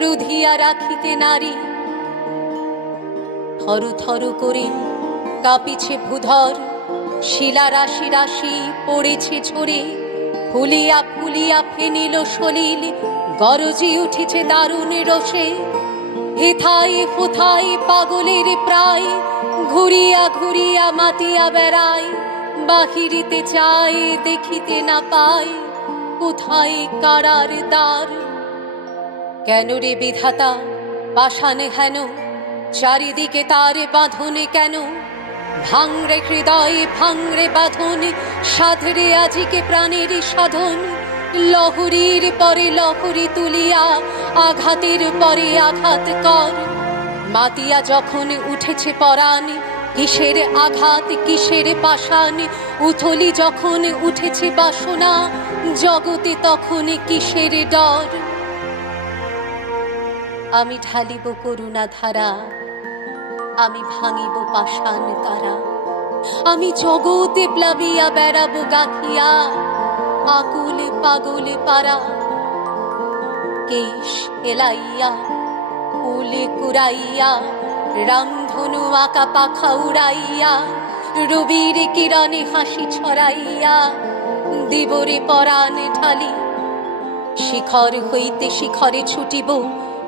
রুধিয়া রাখিতে নারী। থরু থরু করে কাঁপিছে ভূধর, শিলা রাশি রাশি পড়েছে ঝরে। ফুলিয়া ফুলিয়া ফেনিল সলিল, গরজি উঠেছে দারুণ রসে। হেথায় হোথায় পাগলের প্রায়, ঘুরিয়া ঘুরিয়া মাতিয়া বেড়ায়। বাহিরিতে চায় দেখিতে না পায়, কোথায় কারার দ্বার। কেন রে বিধাতা? পাষাণে হেন, চারিদিকে তার বাঁধনে কেন? ভাঙরে হৃদয়ে ভাঙরে বাঁধন, সাধরে আজিকে প্রাণের সাধন। লহরীর পরে লহরী তুলিয়া, আঘাতের পরে আঘাত কর। মাতিয়া যখন উঠেছে পরাণ, কিসের আঘাত, কিসের পাষাণ? উথলি যখন উঠেছে বাসনা, জগতে তখন কিসের ডর? আমি ঢালিব করুণা ধারা আমি ভাঙিব পাষাণ তারা। আমি জগতে প্লাবিয়া বেড়াবো গাখিয়া আকুল পাগল পারা কেশ এলাইয়া ফুলে কুড়াইয়া, রামধনু আঁকা পাখা উড়াইয়া, রবির কিরণে হাসি ছড়াইয়া, দিবরে পরাণ ঢালি। শিখর হইতে শিখরে ছুটিব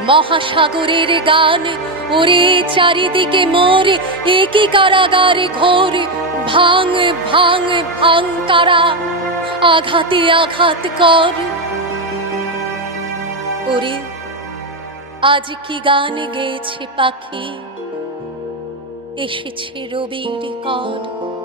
মহাসাগরের গান, ওরে চারিদিকে মোর একই কারাগার ঘোর, ভাঙ ভাঙ ভাঙ কারা আঘাতে আঘাত কর। ওরে, আজ কি গান গেয়েছে পাখি? এসেছে রবির কর।